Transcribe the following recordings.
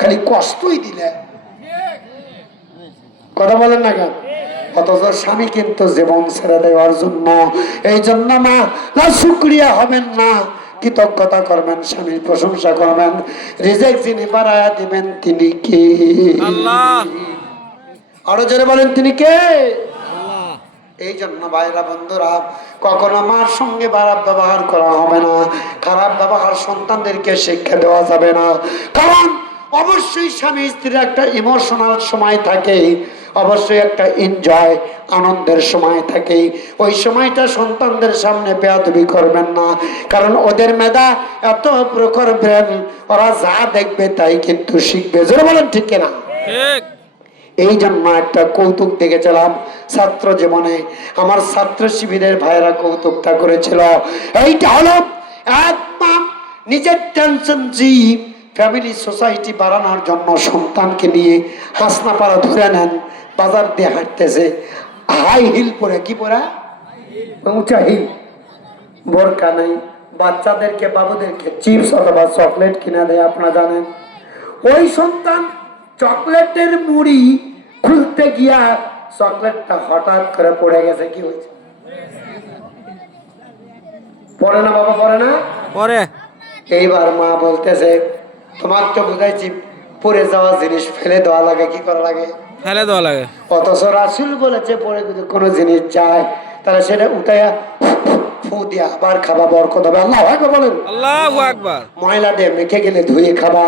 খালি কষ্টই দিলে। কথা বলেন না কেন? অথচ স্বামী কিন্তু জীবন ছেড়ে দেওয়ার জন্য। এই জন্য মা না শুক্রিয়া হবেন না। কৃতজ্ঞতা করবেন স্বামীর প্রশংসা করবেন। রিজেক যিনি বাড়ায়া দিবেন তিনি কে? আরও জোরে বলেন তিনি কে? এই জন্য ভাইরা বন্ধুরা কখনো মার সঙ্গে খারাপ ব্যবহার করা হবে না। খারাপ ব্যবহার সন্তানদেরকে শিক্ষা দেওয়া যাবে না। কারণ অবশ্যই স্বামী স্ত্রীর একটা ইমোশনাল সময় থাকে অবশ্যই একটা এনজয় আনন্দের সময় থাকে ওই সময়টা সন্তানদের সামনে বেয়াদবি করবেন না কারণ ওদের মেধা এত প্রখর ব্রেন ওরা যা দেখবে তাই কিন্তু শিখবে। জোরে বলেন ঠিক না এই জন্য একটা কৌতুক দেখেছিলাম ছাত্র জীবনে। আমার ছাত্র শিবিরের ভাইয়েরা কৌতুকটা করেছিল। এইটা হলো এক নিজের টেনশন জি ফ্যামিলি সোসাইটি বাড়ানোর জন্য সন্তানকে নিয়ে হাসনা পাড়া ধরে নেন। বাজার দিয়ে হাঁটতেছে। হাই হিল পরে। কি পরা? উঁচা হিল। বোরকা নাই। বাচ্চাদেরকে বাবুদেরকে চিপস অথবা চকলেট কিনে দেয় আপনারা জানেন। ওই সন্তান চকলেটের মুড়ি খুলতে গিয়া চকলেটটা হঠাৎ করে পড়ে গেছে। কি হয়েছে? পড়ে না বাবা পড়ে না? পরে এইবার মা বলতেছে তোমার তো বুঝাইছি পড়ে যাওয়া জিনিস ফেলে দেওয়া লাগে কি করা লাগে? ফেলে দেওয়া লাগে। অথচ রাসুল বলেছে পরে যদি কোনো জিনিস যায় তাহলে সেটা উঠাইয়া ফু দিয়া আবার খাবা বরকত হবে। আল্লাহ আকবার বলেন। আল্লাহু আকবার। ময়লা দিয়ে মেখে গেলে ধুয়ে খাবা।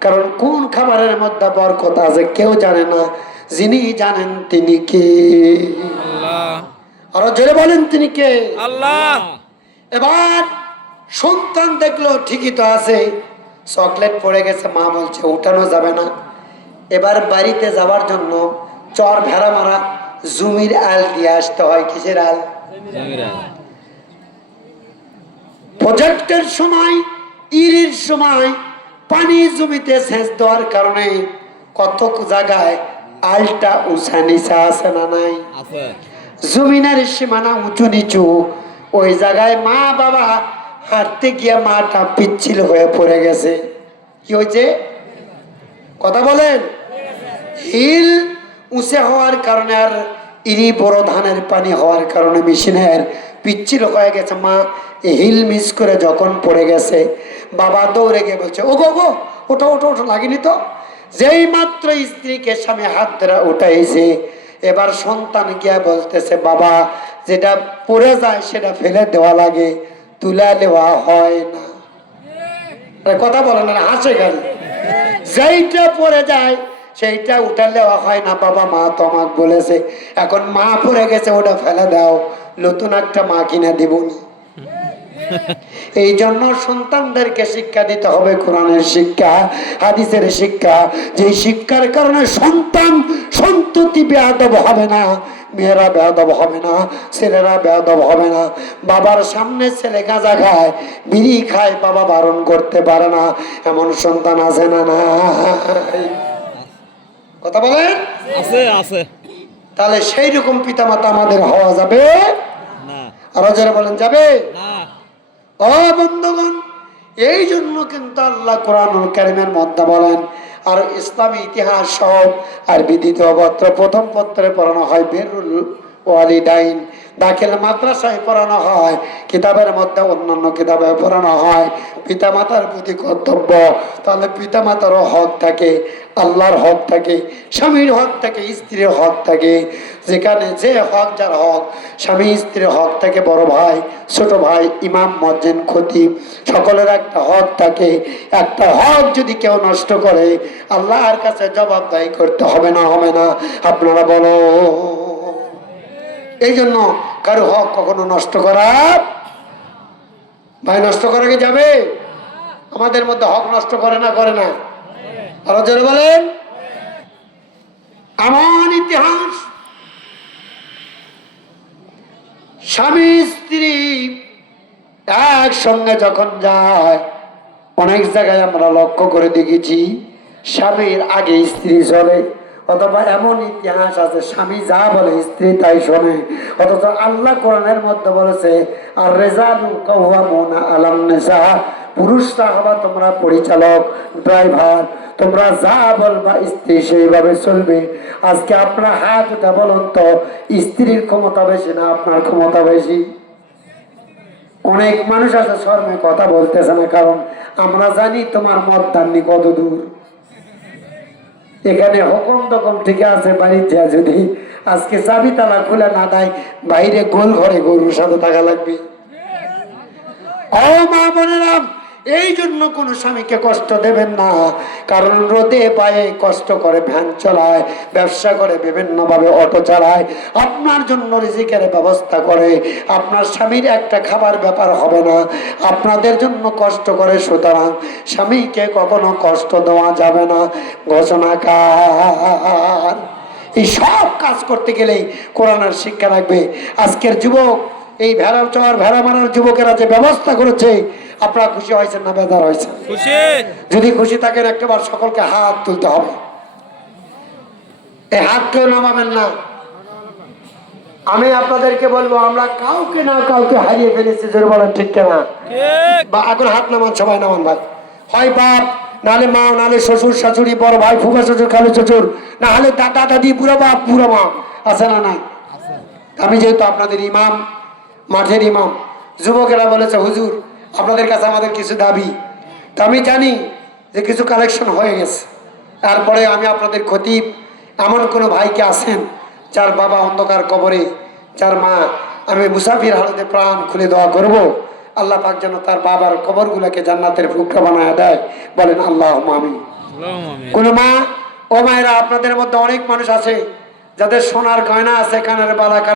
কারণ কোন খাবারের মধ্যে বরকত আছে কেউ জানে না। যিনি জানেন তিনি কে? আল্লাহ। আরও জোরে বলেন তিনি কে? আল্লাহ। এবার সন্তান দেখল ঠিকই তো আছে। চকলেট পড়ে গেছে মা বলছে উঠানো যাবে না। এবার বাড়িতে যাওয়ার জন্য চর ভেড়া মারা জমির আল দিয়ে আসতে হয়। কিসের আল? প্রজেক্টের সময় ইরির সময় পানি জমিতে সেচ দেওয়ার কারণে কত জায়গায় আলটা উঁচা নিচা আছে না নাই? জমিনের সীমানা উঁচু নিচু। ওই জায়গায় মা বাবা হাঁটতে গিয়ে মাটা পিচ্ছিল হয়ে পড়ে গেছে। কি হয়েছে? কথা বলেন? হিল উঁচে হওয়ার কারণে আর ইরি বড় ধানের পানি হওয়ার কারণে মেশিনের পিচ্ছিল হয়ে গেছে। মা হিল মিস করে যখন পড়ে গেছে, বাবা দৌড়ে গিয়ে বলছে ও গো গো ওঠো ওঠো ওঠো, লাগেনি তো। যেই মাত্র স্ত্রীকে স্বামী হাত ধরে উঠাইছে, এবার সন্তান গিয়া বলতেছে, বাবা, যেটা পড়ে যায় সেটা ফেলে দেওয়া লাগে। তুলে দেওয়া হয় না। কথা বলে না হাসে গাড়ি। যেইটা পরে যায়, সেইটা উঠা দেওয়া হয় না। বাবা, মা তো আমাকে বলেছে, এখন মা পড়ে গেছে, ওটা ফেলে দাও। নতুন একটা মা কিনে দিবনি এই জন্য সন্তানদেরকে শিক্ষা দিতে হবে কোরআনের শিক্ষা হাদিসের শিক্ষা। যে শিক্ষার কারণে সন্তান সন্ততি বেয়াদব হবে না মেয়েরা বেয়াদব হবে না ছেলেরা বেয়াদব হবে না। বাবার সামনে ছেলে গাঁজা খায় বিড়ি খায় বাবা বারণ করতে পারে না। এমন সন্তান আছে না না কথা বলেন? আছে আছে। তাহলে সেই রকম পিতামাতা আমাদের হওয়া যাবে? না। আরও যারা বলেন যাবে? না। বন্ধুগণ এই জন্য কিন্তু আল্লাহ কোরআনুল কারিমের মধ্যে বলেন, আর ইসলামী ইতিহাস সহ আর বিদিত পত্র প্রথম পত্রে পড়ানো হয় বেরুল ওয়ালিদাইন। দাখিল মাদ্রাসায় পড়ানো হয়, কিতাবের মধ্যে অন্যান্য কিতাবে পড়ানো হয়। পিতামাতার প্রতি কর্তব্য, তাহলে পিতামাতারও হক থাকে, আল্লাহর হক থাকে, স্বামীর হক থাকে, স্ত্রীর হক থাকে। যেখানে যে হক, যার হক, স্বামী, স্ত্রীর হক থাকে, বড় ভাই, ছোট ভাই, ইমাম মজ্জেন খতিব, সকলের একটা হক থাকে। একটা হক যদি কেউ নষ্ট করে, আল্লাহর কাছে জবাবদাহি করতে হবে না হবে না। আপনারা বলো। এই জন্য কারও হক কখনো নষ্ট করা ভাই, নষ্ট করা কি যাবে? আমাদের মধ্যে হক নষ্ট করে না করে না। আরও জোরে বলেন। এমন ইতিহাস, স্বামী স্ত্রী একসঙ্গে যখন যায়, অনেক জায়গায় আমরা লক্ষ্য করে দেখেছি, স্বামীর আগে স্ত্রী চলে। অথবা এমন ইতিহাস আছে, স্বামী যা বলে, স্ত্রী তাই শোনে। অথচ আল্লাহ কোরআনের মধ্যে বলেছে আর রেজালু কৌয়া মোনা আলাম নেশা পুরুষরা হবা তোমরা পরিচালক, ড্রাইভার, তোমরা যা বলবা স্ত্রী সেইভাবে চলবে। আজকে আপনার হাত উঠা বলুন তো, স্ত্রীর ক্ষমতা বেশি না আপনার ক্ষমতা বেশি? অনেক মানুষ আছে, শর্মে কথা বলতেছে না, কারণ আমরা জানি তোমার মত কত দূর। এখানে হকম দকম ঠিক আছে, বাড়িতে যদি। আজকে চাবি তালা খুলে না দেয়, বাইরে গোল ঘরে গরুর সাথে থাকা লাগবে। ও মা বোনেরা এই জন্য কোন স্বামীকে কষ্ট দেবেন না। কারণ রোদে পায়ে কষ্ট করে ভ্যান চালায়, ব্যবসা করে বিভিন্ন ভাবে অটো চালায়, আপনার জন্য রিজিকের ব্যবস্থা করে। আপনার স্বামীর একটা খাবার ব্যাপার হবে না। আপনাদের জন্য কষ্ট করে, সুতরাং স্বামীকে কখনো কষ্ট দেওয়া যাবে না। ঘোষণাকার। এই সব কাজ করতে গেলেই কোরআনের শিক্ষা রাখবে আজকের যুবক এই ভেড়া চর ভেড়া মারার যুবকেরা যে ব্যবস্থা করেছে আপনারা খুশি হয়েছেন না বেদার হয়েছেন? খুশি। যদি খুশি থাকেন একবার সকলকে হাত তুলতে হবে। এই হাত কেউ নামাবেন না। আমি আপনাদেরকে বলব আমরা কাউকে না কাউকে হারিয়ে ফেলেছি জোর বলেন ঠিক কেনা? বা এখন হাত নামান সবাই নামান ভাই। হয় বাপ নালে মা নালে শ্বশুর শাশুড়ি বড় ভাই ফুফা শ্বশুর খালু শ্বশুর না হলে দাদা দাদি বুড়ো বাপ বুড়ো মা আছে না নাই? আমি যেহেতু আপনাদের ইমাম মাঠের ইমাম। যুবকেরা বলেছে হুজুর আপনাদের কাছে আমাদের কিছু দাবি। তা আমি জানি যে কিছু কালেকশন হয়ে গেছে। তারপরে আমি আপনাদের খতিব। এমন কোনো ভাইকে আছেন যার বাবা অন্ধকার কবরে যার মা আমি মুসাফির হালতে প্রাণ খুলে দেওয়া করব। আল্লাহ পাক যেন তার বাবার কবরগুলোকে জান্নাতের ফুকরা বানায় দেয়। বলেন আল্লাহ মামি। কোন মা ও মায়েরা আপনাদের মধ্যে অনেক মানুষ আছে যাদের সোনার গয়না আছে কানের বালা